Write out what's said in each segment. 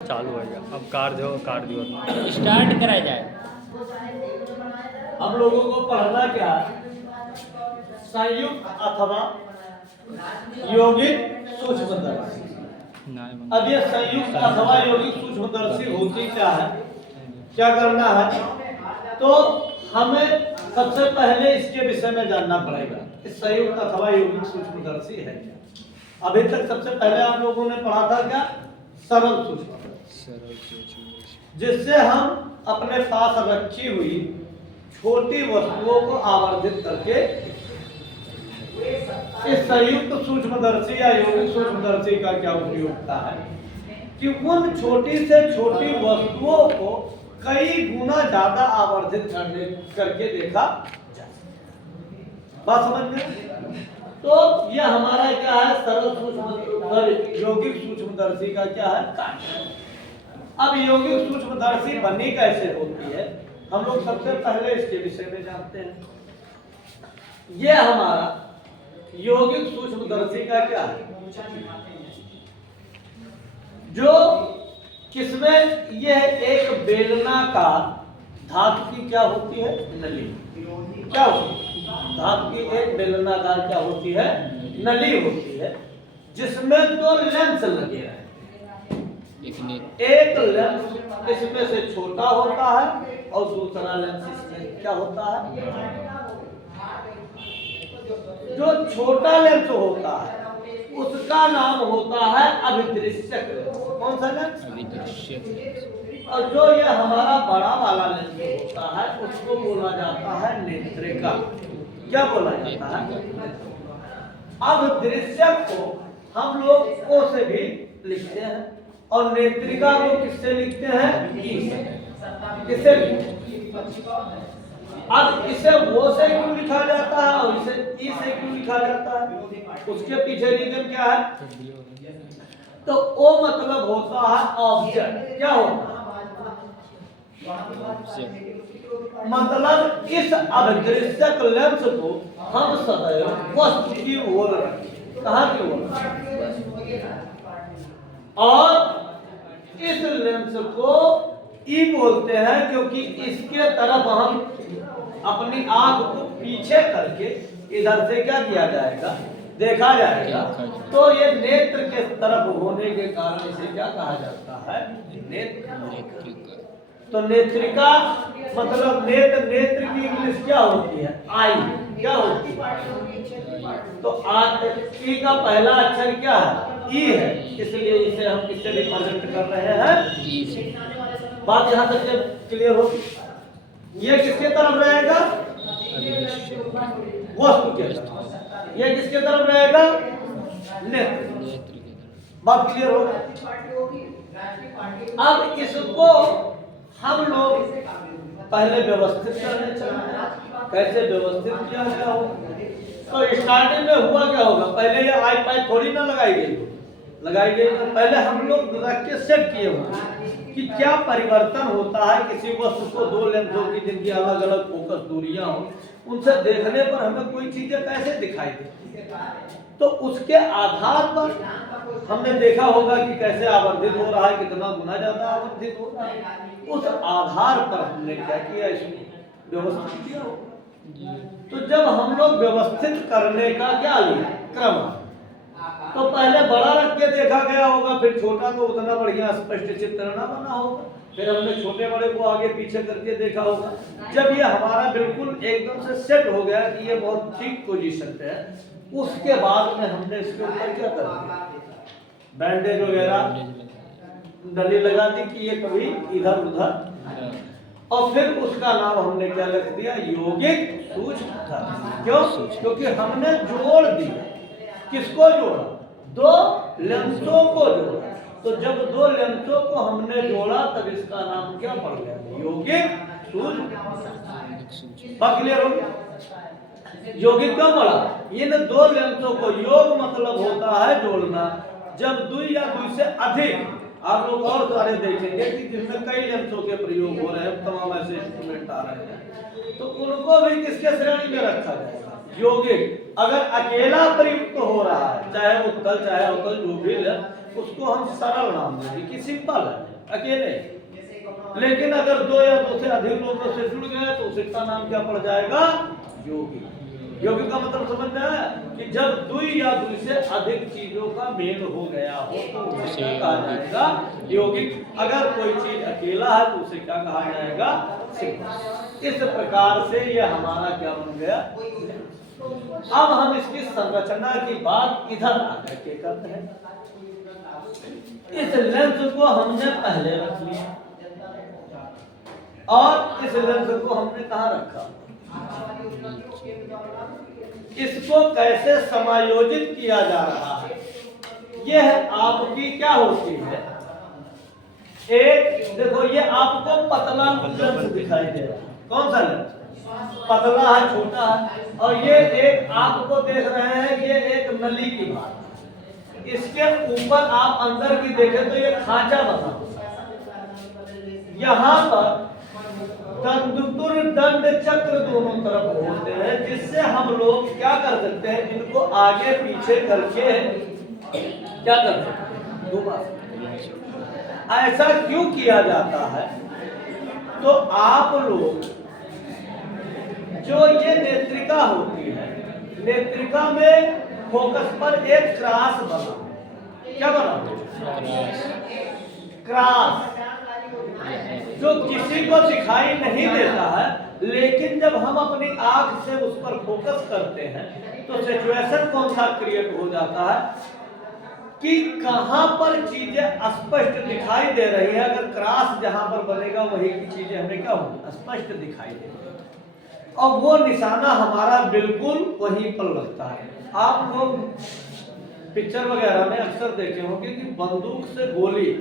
चालू है गया। अब काट दियो स्टार्ट करा जाए। हम लोगों को पढ़ना क्या है? संयुक्त अथवा यौगिक सूक्ष्मदर्शी। अब ये संयुक्त अथवा यौगिक सूक्ष्मदर्शी होती क्या है, क्या करना है? तो हमें सबसे पहले इसके विषय में जानना पड़ेगा कि संयुक्त अथवा यौगिक सूक्ष्मदर्शी है क्या। अभी तक सबसे पहले आप लोगों ने पढ़ा था क्या? सरल सूक्ष्मदर्शी, जिससे हम अपने पास रखी हुई छोटी वस्तुओं को आवर्धित करके इस संयुक्त सूक्ष्मदर्शी या यौगिक सूक्ष्मदर्शी का क्या उपयोगिता है कि उन छोटी से छोटी वस्तुओं को कई गुना ज्यादा आवर्धित करके देखा जा सकता। बात समझ में? तो यह हमारा क्या है? सरल सूक्ष्मदर्शी यौगिक सूक्ष्मदर्शी का क्या है? कार्य। अब यौगिक सूक्ष्मदर्शी बननी कैसे होती है, हम लोग सबसे पहले इसके विषय में जानते हैं। यह हमारा यौगिक सूक्ष्मदर्शी का क्या है? जो किसमें यह एक बेलनाकार धातु की क्या होती है? नली। क्या होती है? धातु की एक बेलनाकार क्या होती है? नली होती है, जिसमें दो लेंस लगे हैं। एक लेंस इसमें से छोटा होता है और दूसरा लेंस इसमें क्या होता है? जो छोटा लेंस होता है उसका नाम होता है अभिदृश्यक लेंस। कौन सा लेंस? अभिदृश्यक। और जो ये हमारा बड़ा वाला लेंस होता है उसको बोला जाता है नेत्रिका। क्या बोला जाता है? अभिदृश्यक को हम लोग ओ से भी लिखते हैं और नेत्रिका को किससे लिखते हैं? ई से। किससे लिखते हैं? अब इसे वो से क्यों लिखा जाता है और इसे ई से क्यों लिखा जाता है? उसके पीछे रीजन क्या है? तो ओ मतलब होता है ऑब्जेक्ट। क्या होता है? मतलब इस अभिदृश्यक लेंस को हम सदैव वस्तु की ओर रखें। कहाँ की ओर? और इस लेंस को ई बोलते हैं क्योंकि इसके तरफ हम अपनी आंख को पीछे करके इधर से क्या किया जाएगा? देखा जाएगा। तो ये नेत्र के तरफ होने के कारण इसे क्या कहा जाता है? नेत्रिका। तो नेत्रिका मतलब नेत्र। नेत्र की इंग्लिश क्या होती है? आई। क्या होती है? तो ई का पहला अक्षर क्या है? ई है, इसलिए इसे हम किससे रिप्रेजेंट कर रहे हैं? ई से। बात यहाँ तक क्लियर हो? ये किसके तरफ रहेगा? वस्तु के तरफ। ये किसके तरफ रहेगा? नेत्र। बात क्लियर हो? अब इसको हम लोग पहले व्यवस्थित करने चाहिए। कैसे व्यवस्थित किया गया हो? तो स्टार्टिंग में हुआ क्या होगा? पहले ये आई पाई थोड़ी ना लगाई गई। तो पहले हम लोग रख के सेट किए होंगे कि क्या परिवर्तन होता है किसी वस्तु को दो लेंसों की जिनकी अलग अलग फोकस दूरियां हो, उनसे देखने पर हमें कोई चीजें कैसे दिखाई देती। तो उसके आधार पर हमने देखा होगा कि कैसे आवर्धित हो रहा है, कितना गुना ज्यादा आवर्धित हो रहा है। उस आधार पर हमने क्या किया? इसको व्यवस्थित किया होगा। तो जब हम लोग व्यवस्थित करने का क्या लिया क्रम, तो पहले बड़ा रख के देखा गया होगा, फिर छोटा, तो उतना बढ़िया स्पष्ट चित्र ना बना होगा। फिर हमने छोटे बड़े को आगे पीछे करके देखा होगा। जब ये हमारा बिल्कुल एकदम से सेट हो गया कि ये बहुत ठीक पोजीशन पे है, उसके बाद में हमने इसके ऊपर क्या कर दिया? बैंडेज वगैरह नली लगा दी कि ये कभी इधर उधर, और फिर उसका नाम हमने क्या रख दिया? यौगिक सूक्ष्मदर्शी। क्यों? क्योंकि हमने जोड़ दिया। किसको जोड़ा? दो लेंसों को जोड़ा। तो जब दो लेंसों को हमने जोड़ा तब इसका नाम क्या पड़ गया? यौगिक सूक्ष्मदर्शी। बात क्लियर हो गया? यौगिक क्यों पड़ा? इन दो लेंसों को, योग मतलब होता है जोड़ना। जब दुई या दुई से अधिक, आप लोग और सारे देखेंगे कि जिसमें कई लेंसों के प्रयोग हो रहे हैं, तमाम ऐसे इंस्ट्रूमेंट आ रहे हैं, तो उनको भी किसके श्रेणी में रखा जाएगा? यौगिक। अगर अकेला प्रयुक्त हो रहा है, चाहे उत्तल चाहे अवतल जो भी उसको हम सरल नाम देंगे कि सिंपल है, अकेले। लेकिन अगर दो या दो से अधिक लोगों से जुड़ गए तो उसका नाम क्या पड़ जाएगा? योगी। योगी का मतलब समझ में आया कि जब दुई या दुई से अधिक चीजों का मेल हो गया हो तो उसे क्या कहा जाएगा? योगी। अगर कोई चीज अकेला है तो उसे क्या कहा जाएगा? सिंपल। इस प्रकार से यह हमारा क्या बन गया? अब हम इसकी संरचना की बात इधर आकर के करते हैं। इस लेंस को हमने पहले रख लिया और इस लेंस को हमने कहाँ रखा? इसको कैसे समायोजित किया जा रहा है? यह आपकी क्या होती है? एक देखो, ये आपको पतला लेंस दिखाई दे रहा है। कौन सा लेंस? पतला है, छोटा है। और ये एक आपको देख रहे हैं, ये एक नली की बात है। इसके ऊपर आप अंदर की देखें तो ये खांचा बना हुआ है। यहाँ पर दंडुर दंड चक्र दोनों तरफ होते हैं, जिससे हम लोग क्या कर सकते हैं? इनको आगे पीछे करके क्या कर सकते हैं? घुमा सकते। ऐसा क्यों किया जाता है? तो आप लोग जो ये नेत्रिका होती है, नेत्रिका में फोकस पर एक क्रॉस बना। क्या बना? क्रॉस, जो किसी को दिखाई नहीं देता है, लेकिन जब हम अपनी आंख से उस पर फोकस करते हैं तो सिचुएशन कौन सा क्रिएट हो जाता है कि कहां पर चीजें स्पष्ट दिखाई दे रही है। अगर क्रॉस जहां पर बनेगा वही की चीजें हमें क्या होगी? स्पष्ट दिखाई देगी। और वो निशाना हमारा बिल्कुल वहीं पर लगता है। आप लोग पिक्चर वगैरह में अक्सर देखे होंगे कि बंदूक से गोली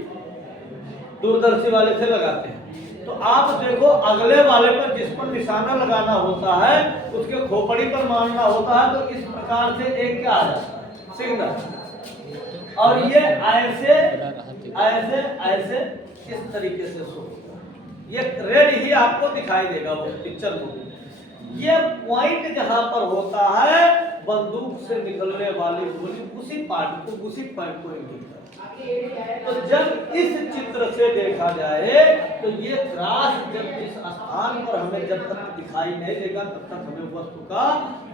दूरदर्शी वाले से लगाते हैं, तो आप देखो अगले वाले पर जिस पर निशाना लगाना होता है उसके खोपड़ी पर मारना होता है, तो इस प्रकार से एक क्या आ जाता है? सिग्नल। और ये ऐसे ऐसे ऐसे इस तरीके से शो होगा। ये रेड ही आपको दिखाई देगा वो पिक्चर में। ये पॉइंट जहां पर होता है बंदूक से निकलने वाली गोली उसी पार्ट को, उसी पॉइंट को इंगित करती है। तो जब इस चित्र से देखा जाए तो ये क्रॉस जब इस स्थान पर हमें जब तक दिखाई नहीं देगा तब तक हमें वस्तु का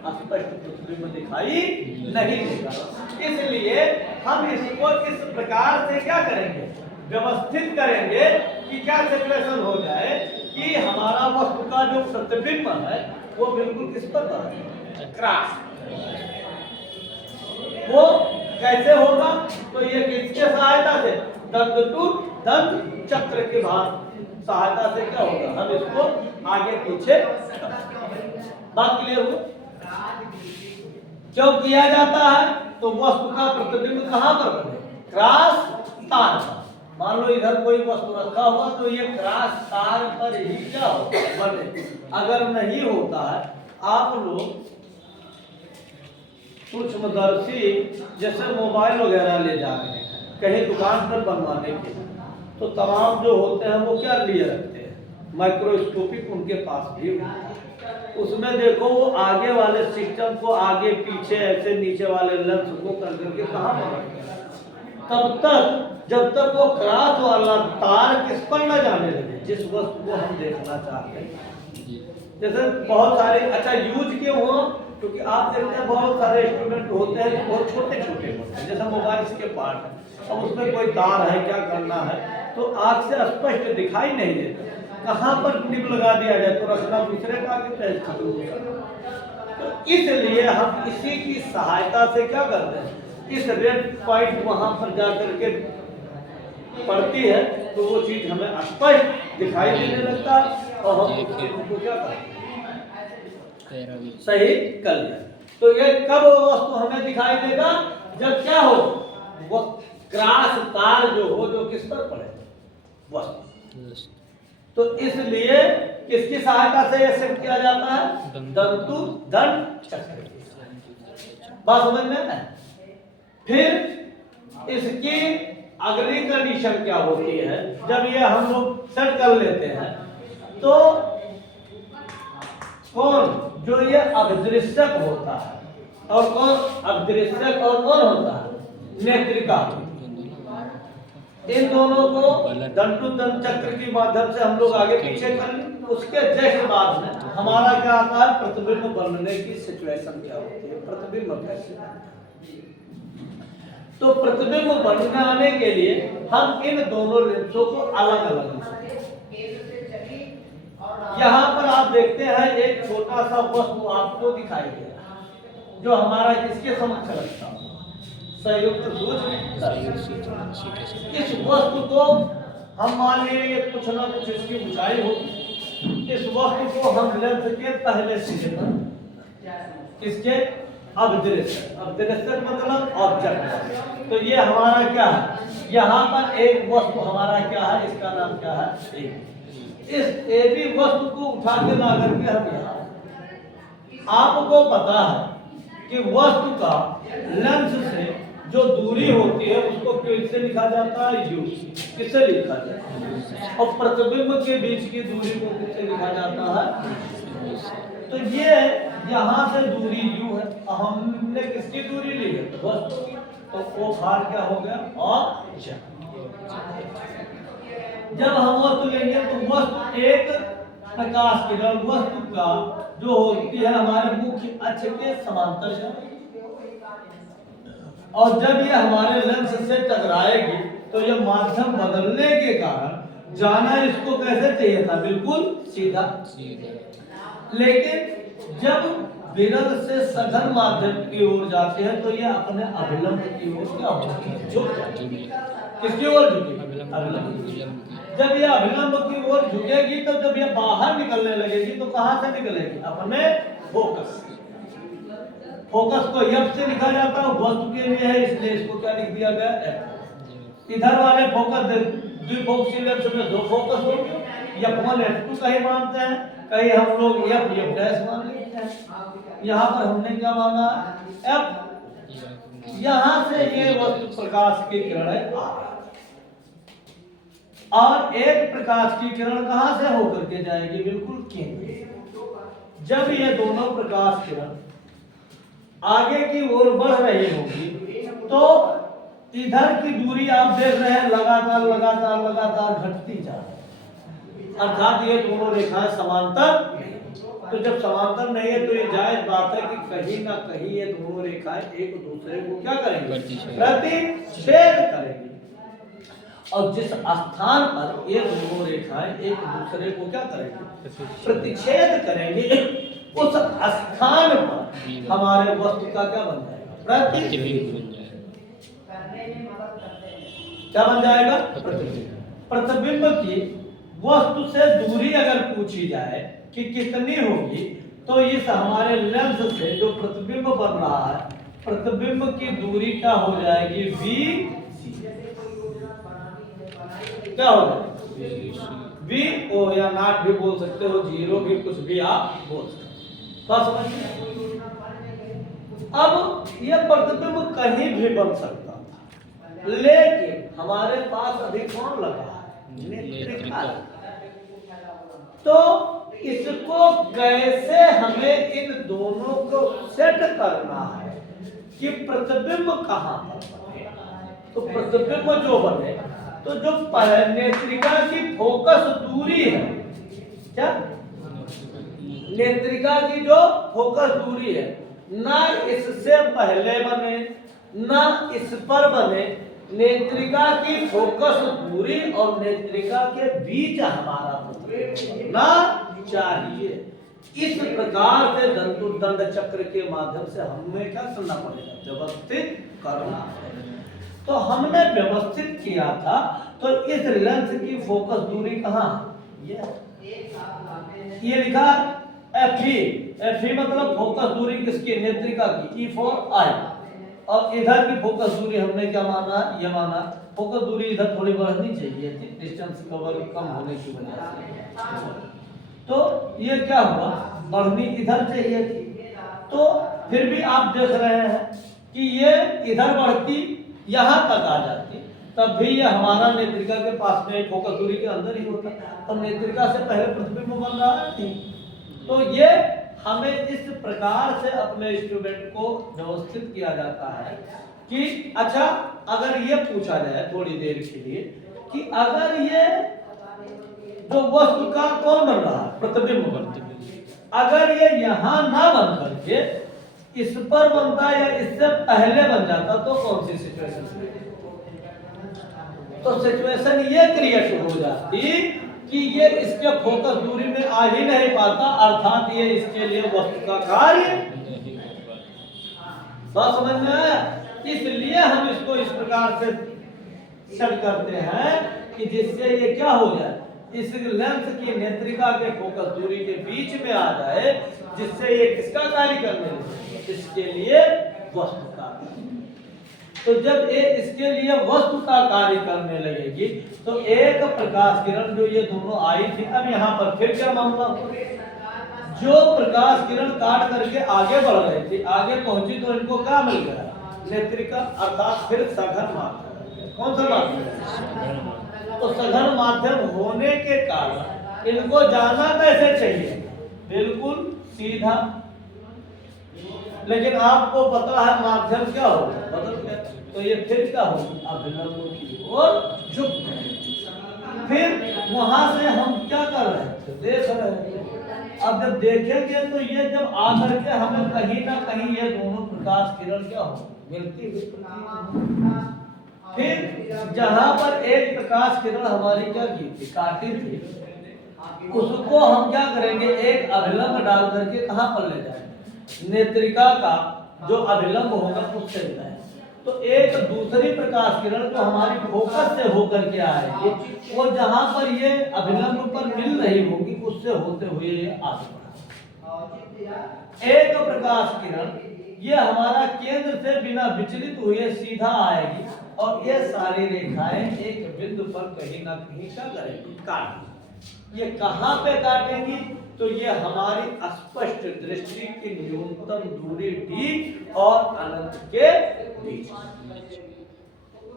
स्पष्ट पृथ्वी में दिखाई नहीं देगा। इसलिए हम इसको इस प्रकार से क्या करेंगे? व्यवस्थित करेंगे कि क्या सिचुएशन हो जाए कि हमारा वस्तु का जो प्रतिबिंब है वो बिल्कुल किस पर है? क्रॉस। वो कैसे होगा? तो ये किसके सहायता से? दंडुर दंड चक्र के सहायता से क्या होगा? हम इसको आगे पीछे। बात क्लियर हुई? क्यों किया जाता है? तो वस्तु का प्रतिबिंब कहां पर बने? क्रॉस तार पर। मान लो इधर कोई वस्तु रखा हुआ तो ये क्रॉस तार पर ही क्या हो बने। अगर नहीं होता है, आप लोग सूक्ष्मदर्शी जैसे मोबाइल वगैरह ले जा रहे हैं कहीं दुकान पर बनवाने के लिए, तो तमाम जो होते हैं वो क्या लिए रखते हैं? माइक्रोस्कोपिक उनके पास भी होता है। उसमें देखो वो आगे वाले सिस्टम को आगे पीछे ऐसे नीचे वाले लेंस को कर करके कहाँ पर रखते हैं? तब तक जब तक वो क्रॉस वाला तार किस पर न जाने लगे, जिस वस्तु को हम देखना चाहते हैं। जैसे बहुत सारे अच्छा यूज क्यों हो? क्योंकि आप देखते हैं बहुत सारे इंस्ट्रूमेंट होते हैं बहुत छोटे छोटे होते हैं, जैसे मोबाइल के पार्ट है, अब उसमें कोई तार है क्या करना है तो आँख से स्पष्ट दिखाई नहीं देता। कहाँ पर निब लगा दिया जाए तो रखना दूसरे का कि पेज खत्म हो जाए। तो इसलिए हम इसी की सहायता से क्या करते हैं? इस रेड पॉइंट वहां पर जाकर के पड़ती है तो वो चीज हमें स्पष्ट दिखाई देने लगता है और हम उसको क्या करते हैं? सही कर लिया। तो ये कब वस्तु हमें दिखाई देगा? जब क्या हो? वो क्रॉस तार जो हो जो किस पर पड़े? वस्तु। तो इसलिए किसकी सहायता से यह सिद्ध किया जाता है? दंतु दंड चक्र। बात समझ में है? फिर इसकी अगली कंडीशन क्या होती है? जब ये हम लोग सेट कर लेते हैं तो कौन जो ये अभिदृश्यक होता है और कौन अभिदृश्यक और कौन होता है? नेत्रिका। इन दोनों को दंडु दंड चक्र के माध्यम से हम लोग आगे पीछे कर लें। उसके जस्ट बाद में हमारा क्या आता है, प्रतिबिंब बनने की सिचुएशन क्या होती है, प्रतिबिंब कैसे। तो प्रतिबिंब बनाने के लिए हम इन दोनों लेंसों को अलग अलग, यहाँ पर आप देखते हैं एक छोटा सा वस्तु आपको दिखाई दे रहा है जो हमारा किसके समक्ष रखता है, संयुक्त सूत्र। इस वस्तु को हम मान लीजिए कुछ ना कुछ इसकी ऊंचाई होगी, इस वस्तु को हम लेंस के पहले सिरे पर, किसके, अभिदृश्य, अभिदृश्य मतलब ऑब्जेक्ट। तो ये हमारा क्या है, यहाँ पर एक वस्तु हमारा क्या है, इसका नाम क्या है, ए। इस एबी वस्तु को उठा के ला करके हम यहाँ, आपको पता है कि वस्तु का लेंस से जो दूरी होती है उसको किससे लिखा जाता है, यू। किससे लिखा जाता है, और प्रतिबिंब के बीच की दूरी को किससे लिखा जाता है। तो ये यहाँ से दूरी यू है, हमने किसकी दूरी ली है, वस्तु की। तो वो भार क्या हो गया, और जब हम वस्तु लेंगे तो वस्तु एक प्रकाश किरण वस्तु का जो होती है हमारे मुख्य अक्ष के समांतर है, और जब ये हमारे लेंस से टकराएगी तो ये माध्यम बदलने के कारण जाना इसको कैसे चाहिए था, बिल्कुल सीधा। लेकिन जब विरल से सघन माध्यम की ओर जाते हैं तो ये अपने अभिलंब की ओर क्या होती है, झुक, किसकी ओर झुकेगी, अभिलंब। जब ये अभिलंब की ओर झुकेगी तो जब ये बाहर निकलने लगेगी तो कहां से निकलेगी, अपने फोकस। फोकस को एफ से लिखा जाता है, वस्तु के लिए है इसलिए इसको क्या लिख दिया गया, एफ। इधर वाले फोकस द्विफोकसीय लेंस में दो फोकस होंगे, F1 F2 कहीं मानते हैं, कहीं हम लोग F डैश मान लेते हैं। यहाँ पर हमने क्या माना, F। यहाँ से ये वस्तु प्रकाश की किरण है और एक प्रकाश की किरण कहां से होकर के जाएगी, बिल्कुल केंद्र। जब ये दोनों प्रकाश किरण आगे की ओर बढ़ रही होगी तो इधर की दूरी आप देख रहे हैं लगातार लगातार लगातार घटती जा रही है, अर्थात ये दोनों रेखाएं समांतर। तो जब समांतर नहीं है तो ये जायज बात है कि कहीं ना कहीं ये दोनों रेखाएं एक दूसरे को क्या करेंगे, प्रतिच्छेद करेंगी। और जिस स्थान पर ये दोनों रेखाएं एक दूसरे को क्या करेंगे, प्रतिच्छेद करेंगे, उस स्थान पर हमारे वस्तु का क्या बन जाएगा, प्रतिबिंब बन जाएगा। क्या बन जाएगा, प्रतिबिंब। प्रतिबिंब की वस्तु से दूरी अगर पूछी जाए कि कितनी होगी तो इस हमारे लेंस से जो प्रतिबिंब बन रहा है, प्रतिबिंब की दूरी क्या हो जाएगी, v। क्या होगा, v ओ या नॉट भी बोल सकते हो, जीरो भी, कुछ भी आप बोल सकते हो। अब यह प्रतिबिंब कहीं भी बन सकता था, लेकिन हमारे पास अभी कौन लगा है, नेत्रिका। तो इसको कैसे हमें इन दोनों को सेट करना है कि प्रतिबिंब कहां पर बने। तो प्रतिबिंब जो बने तो जो नेत्रिका की फोकस दूरी है, क्या नेत्रिका की जो फोकस दूरी है, ना इससे पहले बने ना इस पर बने, नेत्रिका की फोकस दूरी और नेत्रिका के बीच हमारा ना चाहिए। इस प्रकार से दंड चक्र के माध्यम से हमें क्या करना पड़ेगा, व्यवस्थित करना है। तो हमने व्यवस्थित किया था, तो इस लेंस की फोकस दूरी कहाँ, ये लिखा F मतलब फोकस दूरी किसकी, नेत्रिका की, E फॉर आई। और इधर की फोकस दूरी हमने क्या माना, ये माना फोकस दूरी इधर थोड़ी बढ़नी चाहिए थी, डिस्टेंस कवर कम होने की वजह से। तो ये क्या हुआ, बढ़नी इधर चाहिए थी। तो फिर भी आप देख रहे हैं कि ये इधर बढ़ती यहाँ तक आ जाती, तब भी ये हमारा नेत्रिका के पास में फोकस दूरी के अंदर ही होता, और नेत्रिका से पहले प्रतिबिंब बन रहा है। तो ये हमें इस प्रकार से अपने स्टूडेंट को व्यवस्थित किया जाता है कि अच्छा अगर ये पूछा जाए थोड़ी देर के लिए कि अगर ये जो वस्तु का कौन बन रहा है, प्रतिबिंब बनता है, अगर ये यहाँ ना बन करके इस पर बनता या इससे पहले बन जाता तो कौन सी सिचुएशन? तो सिचुएशन ये क्रिएट हो जाती कि ये इसके फोकस दूरी में आ ही नहीं पाता, अर्थात ये इसके लिए वस्तु का कार्य। बात समझ में आया? इसलिए हम इसको इस प्रकार से सेट करते हैं कि जिससे ये क्या हो जाए, इस लेंस की नेत्रिका के फोकस दूरी के बीच में आ जाए, जिससे ये किसका कार्य करने लगे, इसके लिए वस्तु का। तो जब ये इसके लिए वस्तु का कार्य करने लगेगी तो एक प्रकाश किरण जो ये दोनों आई थी, अब यहाँ पर फिर क्या मामला, जो प्रकाश किरण काट करके आगे बढ़ रही थी, आगे पहुंची तो इनको क्या मिल गया, नेत्रिका, अर्थात फिर सघन माध्यम। कौन सा माध्यम? तो सघन माध्यम होने के कारण इनको जाना कैसे चाहिए, बिल्कुल सीधा। लेकिन आपको पता है माध्यम क्या होगा, बदल गया, तो ये फिर क्या होगी, अभिलंब की ओर झुक गए। फिर वहां से हम क्या कर रहे हैं, देख रहे हैं। अब जब देखेंगे तो ये जब आकर के हमें कहीं ना कहीं ये दोनों प्रकाश किरण क्या हो मिलती हुई, फिर जहां पर एक प्रकाश किरण हमारी क्या की थी, काटी थी, उसको हम क्या करेंगे, एक अभिलंब डाल करके कहां पर ले जाएंगे, नेत्रिका का जो अभिलंब होगा उससे जाएंगे। तो एक दूसरी प्रकाश किरण जो हमारी फोकस से होकर के आएगी, वो जहां पर ये अभिलंब पर मिल रही होगी उससे होते हुए ये आगे बढ़ा। एक प्रकाश किरण ये हमारा केंद्र से बिना विचलित हुए सीधा आएगी और ये सारी रेखाएं एक बिंदु पर कहीं ना कहीं क्या करेगी, काटेगी। ये कहां पे काटेगी, तो ये हमारी स्पष्ट दृष्टि की न्यूनतम दूरी d और अनंत के बीच।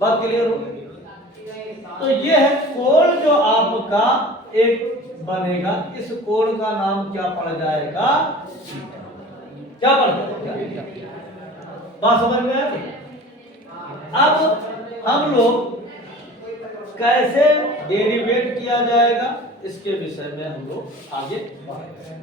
बात क्लियर हो? तो ये है कोण जो आपका एक बनेगा, इस कोण का नाम क्या पड़ जाएगा, क्या पड़ जाएगा, बात समझ में आ गई? अब हम लोग कैसे डेरिवेट किया जाएगा इसके विषय में हम लोग आगे बढ़ेंगे।